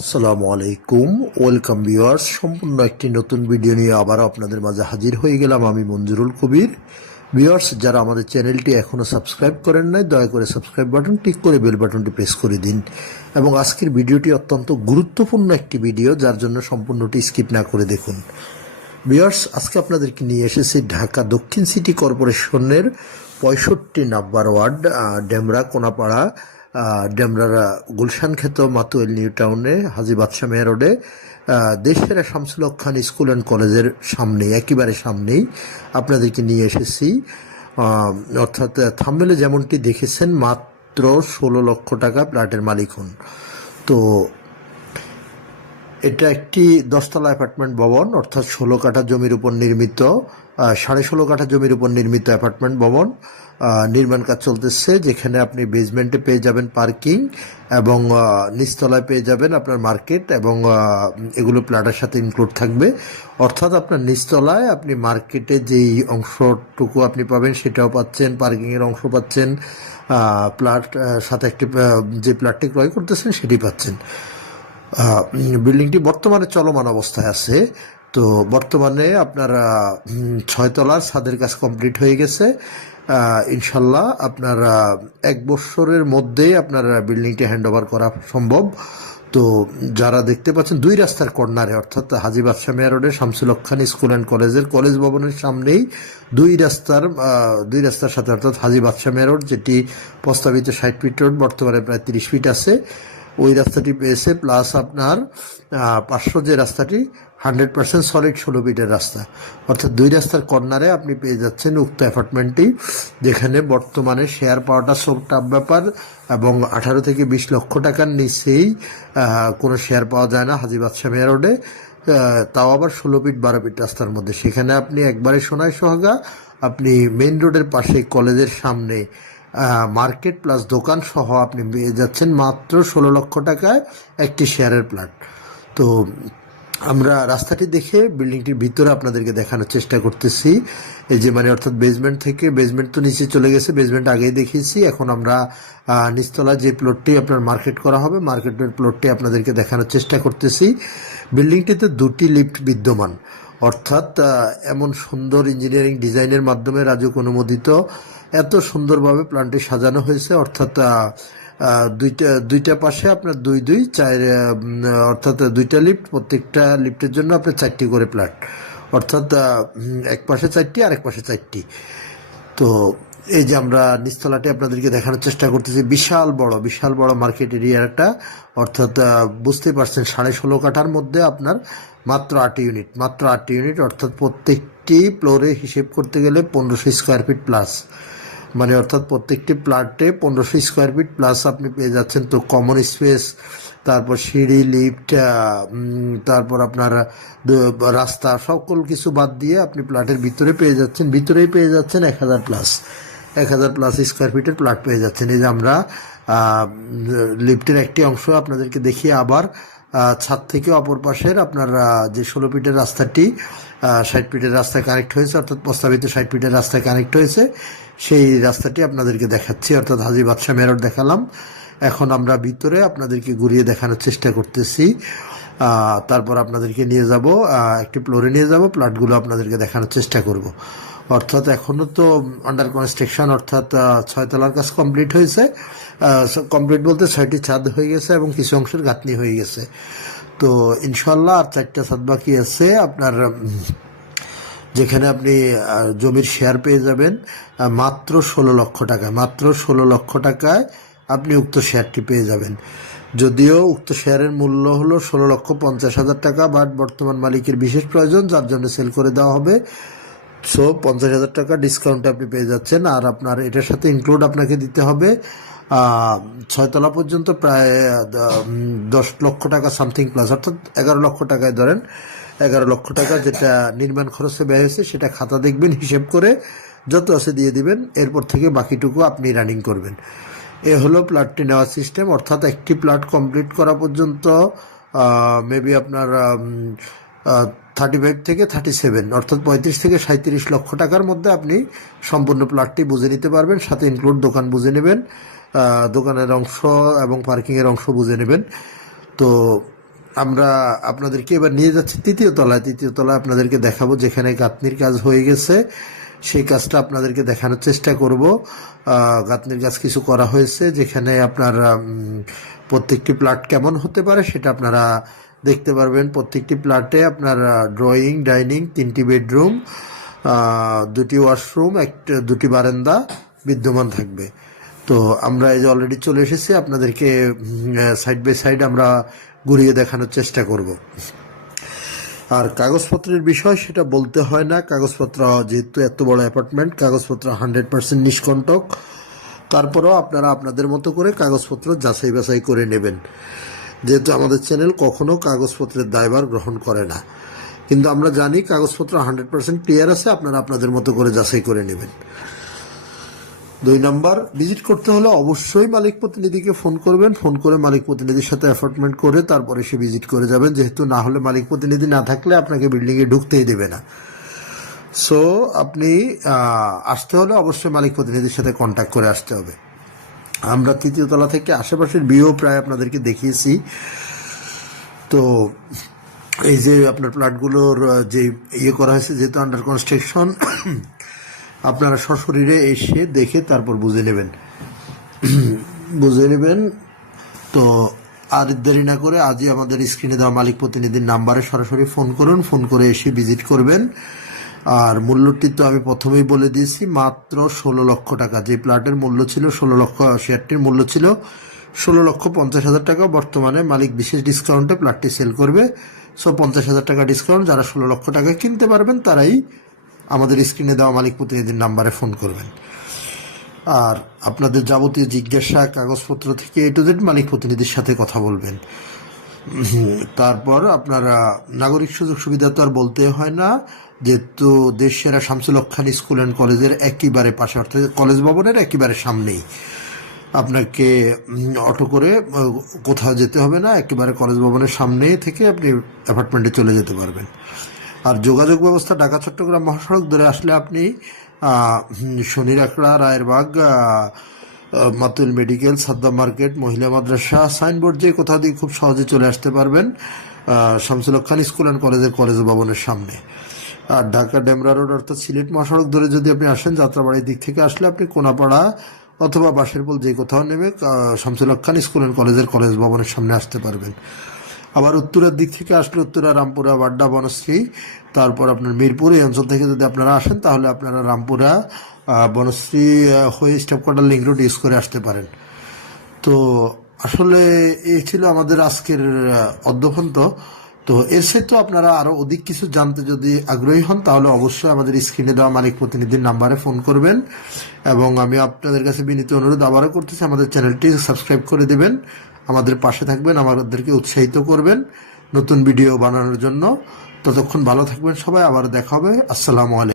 আসসালামু আলাইকুম, welcome viewers. সম্পূর্ণ একটি নতুন ভিডিও নিয়ে আবারও আপনাদের মাঝে হাজির হয়ে গেলাম আমি মঞ্জুরুল কবির। ভিউয়ার্স, যারা আমাদের চ্যানেলটি এখনও সাবস্ক্রাইব করেন নাই, দয়া করে সাবস্ক্রাইব বাটন ক্লিক করে বেল বাটনটি প্রেস করে দিন। এবং আজকের ভিডিওটি অত্যন্ত গুরুত্বপূর্ণ একটি ভিডিও, যার জন্য সম্পূর্ণটি স্কিপ না করে দেখুন। ভিউয়ার্স, আজকে আপনাদেরকে নিয়ে এসেছি ঢাকা দক্ষিণ সিটি কর্পোরেশনের 65 নাম্বার ওয়ার্ড, ডেমরা কোনাপাড়া, ডেমরার গুলশান খ্যাত মাতুয়েল নিউ টাউনে, হাজী বাদশাহ মেয়ার রোডে, দেশের শামসুল হক খান স্কুল অ্যান্ড কলেজের সামনে, একেবারে সামনেই আপনাদেরকে নিয়ে এসেছি। অর্থাৎ থাম্বনেলে যেমনটি দেখেছেন, মাত্র 16 লক্ষ টাকা প্লটের মালিক হন। তো এটা একটি 10তলা অ্যাপার্টমেন্ট ভবন, অর্থাৎ 16 কাঠা জমির উপর নির্মিত, 16.5 কাঠা জমির উপর নির্মিত অ্যাপার্টমেন্ট ভবন। নির্মাণ কাজ চলতেছে, যেখানে আপনি বেসমেন্টে পেয়ে যাবেন পার্কিং এবং নিচতলায় পেয়ে যাবেন আপনার মার্কেট, এবং এগুলো প্ল্যাটের সাথে ইনক্লুড থাকবে। অর্থাৎ আপনার নিচতলায় আপনি মার্কেটে যেই অংশটুকু আপনি পাবেন সেটাও পাচ্ছেন, পার্কিংয়ের অংশ পাচ্ছেন, প্লাট সাথে একটি যে প্লাটটি ক্রয় করতেছেন সেটি পাচ্ছেন। বিল্ডিংটি বর্তমানে চলমান অবস্থায় আছে। তো বর্তমানে আপনার 6 তলার ছাদের কাজ কমপ্লিট হয়ে গেছে। ইনশাল্লাহ আপনার 1 বছরের মধ্যেই আপনার বিল্ডিংটি হ্যান্ড ওভার করা সম্ভব। তো যারা দেখতে পাচ্ছেন, 2 রাস্তার কর্নারে, অর্থাৎ হাজী বাদশাহ মেয়ার রোডে শামসুল হক খান স্কুল অ্যান্ড কলেজের কলেজ ভবনের সামনেই 2 রাস্তার সাথে, অর্থাৎ হাজী বাদশাহ মেয়ার রোড, যেটি প্রস্তাবিত 60 ফিট রোড, বর্তমানে প্রায় 30 ফিট আছে, ওই রাস্তাটি পেয়েছে, প্লাস আপনার 500 যে রাস্তাটি 100% সলিড 16 ফিটের রাস্তা, অর্থাৎ 2 রাস্তার কর্নারে আপনি পেয়ে যাচ্ছেন উক্ত অ্যাপার্টমেন্টটি, যেখানে বর্তমানে শেয়ার পাওয়াটা সব টাফ ব্যাপার, এবং 18 থেকে 20 লক্ষ টাকার নিচেই কোনো শেয়ার পাওয়া যায় না হাজী বাদশাহ মেয়ার রোডে, তাও আবার 16 ফিট 12 ফিট রাস্তার মধ্যে। সেখানে আপনি একবারে সোনায় সোহাগা, আপনি মেইন রোডের পাশে কলেজের সামনে মার্কেট প্লাস দোকান সহ আপনি পেয়ে যাচ্ছেন মাত্র 16 লক্ষ টাকায় একটি শেয়ারের প্লট। তো আমরা রাস্তাটি দেখে বিল্ডিংটির ভিতরে আপনাদেরকে দেখানোর চেষ্টা করতেছি। এই যে অর্থাৎ বেসমেন্ট থেকে, বেসমেন্ট তো নিচে চলে গেছে, বেসমেন্ট আগেই দেখিয়েছি। এখন আমরা নিচতলা যে প্লটটি আপনার মার্কেট করা হবে, মার্কেটের প্লটটি আপনাদেরকে দেখানোর চেষ্টা করতেছি। বিল্ডিংটিতে 2টি লিফট বিদ্যমান, অর্থাৎ এমন সুন্দর ইঞ্জিনিয়ারিং ডিজাইনের মাধ্যমে রাজুক অনুমোদিত, এত সুন্দরভাবে প্ল্যানটি সাজানো হয়েছে। অর্থাৎ দুইটা পাশে আপনার 2-2-4, অর্থাৎ 2টা লিফট, প্রত্যেকটা লিফটের জন্য আপনার 4টি করে প্ল্যাট, অর্থাৎ এক পাশে 4টি আর এক পাশে 4টি। তো এই যে আমরা নিচতলাটি আপনাদেরকে দেখানোর চেষ্টা করতেছি, বিশাল বড় মার্কেট এরিয়াটা, অর্থাৎ বুঝতেই পারছেন 16.5 কাঠার মধ্যে আপনার মাত্র 8টি ইউনিট, অর্থাৎ প্রত্যেকটি ফ্লোরে হিসেব করতে গেলে 1500 স্কোয়ার ফিট প্লাস, অর্থাৎ প্রত্যেকটি প্লটে 1500 স্কোয়ার ফিট প্লাস আপনি পেয়ে যাচ্ছেন। তো কমন স্পেস, তারপর সিঁড়ি, লিফট, তারপর আপনার রাস্তা, সকল কিছু বাদ দিয়ে আপনি প্লটের ভিতরেই পেয়ে যাচ্ছেন 1000 প্লাস স্কোয়ার ফিটের প্লট পেয়ে যাচ্ছেন। এই যে আমরা লিফটের একটি অংশ আপনাদেরকে দেখিয়ে আবার ছাদ থেকে অপর পাশের আপনার যে 16 ফিটের রাস্তাটি 60 ফিটের রাস্তায় কানেক্ট হয়েছে, অর্থাৎ প্রস্তাবিত 60 ফিটের রাস্তায় কানেক্ট হয়েছে, সেই রাস্তাটি আপনাদেরকে দেখাচ্ছি, অর্থাৎ হাজী বাদশাহ মেয়ার রোড দেখালাম। এখন আমরা ভিতরে আপনাদেরকে ঘুরিয়ে দেখানোর চেষ্টা করতেছি। তারপর আপনাদেরকে নিয়ে যাব, একটি ফ্লোরে নিয়ে যাব, প্লটগুলো আপনাদেরকে দেখানোর চেষ্টা করব। অর্থাৎ এখনও তো আন্ডার কনস্ট্রাকশন, অর্থাৎ 6 তলার কাজ কমপ্লিট হয়েছে, কমপ্লিট বলতে 6টি ছাদ হয়ে গেছে এবং কিছু অংশের গাঁথনি হয়ে গেছে। তো ইনশাল্লাহ আর 4টা ছাদ বাকি আছে আপনার, যেখানে আপনি জমির শেয়ার পেয়ে যাবেন মাত্র 16 লক্ষ টাকায়। মাত্র 16 লক্ষ টাকায় আপনি উক্ত শেয়ারটি পেয়ে যাবেন। যদিও উক্ত শেয়ারের মূল্য হলো 16,50,000 টাকা, বাট বর্তমান মালিকের বিশেষ প্রয়োজন, যার জন্য সেল করে দেওয়া হবে। সো 50,000 টাকা ডিসকাউন্টে আপনি পেয়ে যাচ্ছেন। আর আপনার এটার সাথে ইনক্লুড আপনাকে দিতে হবে 6 তলা পর্যন্ত প্রায় 10 লক্ষ টাকা সামথিং প্লাস, অর্থাৎ 11 লক্ষ টাকায় ধরেন, 11 লক্ষ টাকা যেটা নির্মাণ খরচে ব্যয় হয়েছে সেটা খাতা দেখবেন, হিসেব করে যত আছে দিয়ে দিবেন, এরপর থেকে বাকিটুকু আপনি রানিং করবেন। এ হলো প্লটটি নেওয়ার সিস্টেম। অর্থাৎ একটি প্লট কমপ্লিট করা পর্যন্ত মেবি আপনার 35 থেকে 37, অর্থাৎ 35 থেকে 37 লক্ষ টাকার মধ্যে আপনি সম্পূর্ণ প্লটটি বুঝে নিতে পারবেন। সাথে ইনক্লুড দোকান বুঝে নেবেন, দোকানের অংশ এবং পার্কিংয়ের অংশ বুঝে নেবেন। তো আমরা আপনাদেরকে এবার নিয়ে যাচ্ছি তৃতীয় তলায়। তৃতীয় তলায় আপনাদেরকে দেখাবো যেখানে গাঁথনির কাজ হয়ে গেছে, সেই কাজটা আপনাদেরকে দেখানোর চেষ্টা করব। গাঁথনির কাজ কিছু করা হয়েছে, যেখানে আপনার প্রত্যেকটি প্লাট কেমন হতে পারে সেটা আপনারা দেখতে পারবেন। প্রত্যেকটি প্লাটে আপনার ড্রয়িং, ডাইনিং, 3টি বেডরুম, 2টি ওয়াশরুম, দুটি বারান্দা বিদ্যমান থাকবে। তো আমরা এই যে অলরেডি চলে এসেছি, আপনাদেরকে সাইড বাই সাইড আমরা ঘুরিয়ে দেখানোর চেষ্টা করব। আর কাগজপত্রের বিষয় সেটা বলতে হয় না, কাগজপত্র যেহেতু এত বড় অ্যাপার্টমেন্ট, কাগজপত্র 100% নিষ্কণ্টক। তারপরেও আপনারা আপনাদের মতো করে কাগজপত্র যাচাই বাছাই করে নেবেন, যেহেতু আমাদের চ্যানেল কখনো কাগজপত্রের দায়ভার গ্রহণ করে না। কিন্তু আমরা জানি কাগজপত্র 100% ক্লিয়ার আছে, আপনারা আপনাদের মতো করে যাচাই করে নেবেন। 2 নম্বর, ভিজিট করতে হলে অবশ্যই মালিক প্রতিনিধিকে ফোন করবেন। ফোন করে মালিক প্রতিনিধির সাথে অ্যাপয়েন্টমেন্ট করে তারপরে সে ভিজিট করে যাবেন, যেহেতু না হলে মালিক প্রতিনিধি না থাকলে আপনাকে বিল্ডিংয়ে ঢুকতেই দেবে না। সো আপনি আসতে হলে অবশ্যই মালিক প্রতিনিধির সাথে কন্ট্যাক্ট করে আসতে হবে। আমরা তৃতীয় তলা থেকে আশেপাশের ভিউ প্রায় আপনাদেরকে দেখিয়েছি। তো এই যে আপনার প্লটগুলোর যে করা হয়েছে, যেহেতু আন্ডার কনস্ট্রাকশন, আপনারা সশরীরে এসে দেখে তারপর বুঝে নেবেন। তো আর দেরি না করে আজই আমাদের স্ক্রিনে দেওয়া মালিক প্রতিনিধির নাম্বারে সরাসরি ফোন করুন, ফোন করে এসে ভিজিট করবেন। আর মূল্যটি তো আমি প্রথমেই বলে দিয়েছি, মাত্র 16 লক্ষ টাকা। যে প্লটের মূল্য ছিল 16 লক্ষ, শেয়ারটির মূল্য ছিল 16,50,000 টাকা। বর্তমানে মালিক বিশেষ ডিসকাউন্টে প্লটটি সেল করবে। সো 50,000 টাকা ডিসকাউন্ট, যারা 16 লক্ষ টাকা কিনতে পারবেন তারাই আমাদের স্ক্রিনে দেওয়া মালিক প্রতিনিধির নাম্বারে ফোন করবেন। আর আপনাদের যাবতীয় জিজ্ঞাসা, কাগজপত্র থেকে A to Z মালিক প্রতিনিধির সাথে কথা বলবেন। তারপর আপনারা নাগরিক সুযোগ সুবিধা তো আর বলতে হয় না, যেহেতু দেশ সেরা শামসুল হক খান স্কুল অ্যান্ড কলেজের একেবারে পাশে, অর্থাৎ কলেজ ভবনের একেবারে সামনেই। আপনাকে অটো করে কোথাও যেতে হবে না, একেবারে কলেজ ভবনের সামনে থেকে আপনি অ্যাপার্টমেন্টে চলে যেতে পারবেন। আর যোগাযোগ ব্যবস্থা, ঢাকা চট্টগ্রাম মহাসড়ক ধরে আসলে আপনি শনিরাখড়া, রায়েরবাগ, মাতুল মেডিকেল, সাদ্দাম মার্কেট, মহিলা মাদ্রাসা, সাইনবোর্ড, যে কোথাও দিয়ে খুব সহজে চলে আসতে পারবেন শামসুল হক খান স্কুল অ্যান্ড কলেজ ভবনের সামনে। আর ঢাকা ডেমরা রোড অর্থাৎ সিলেট মহাসড়ক ধরে যদি আপনি আসেন, যাত্রাবাড়ির দিক থেকে আসলে আপনি কোনাপাড়া অথবা বাঁশেরপোল যে কোথাও নেমে শামসুল হক খান স্কুল অ্যান্ড কলেজ ভবনের সামনে আসতে পারবেন। আবার উত্তরের দিক থেকে আসলে উত্তরা, রামপুরা, বাড্ডা, বনশ্রী, তারপর আপনার মিরপুর, এই অঞ্চল থেকে যদি আপনারা আসেন তাহলে আপনারা রামপুরা, বনশ্রী হয়ে staff quarter link road use করে আসতে পারেন। তো আসলে এই ছিল আমাদের আজকের অদ্যপন্ত। তো এর সাথে আপনারা আরো অধিক কিছু জানতে যদি আগ্রহী হন তাহলে অবশ্যই আমাদের স্ক্রিনে দেওয়া মালিক প্রতিনিধির নাম্বারে ফোন করবেন। এবং আমি আপনাদের কাছে বিনীত অনুরোধ আবারও করতেছি, আমাদের চ্যানেলটি সাবস্ক্রাইব করে দেবেন, আমাদের পাশে থাকবেন, আমাদেরকে উৎসাহিত করবেন নতুন ভিডিও বানানোর জন্য। ততক্ষণ ভালো থাকবেন সবাই, আবার দেখা হবে। আসসালামু আলাইকুম।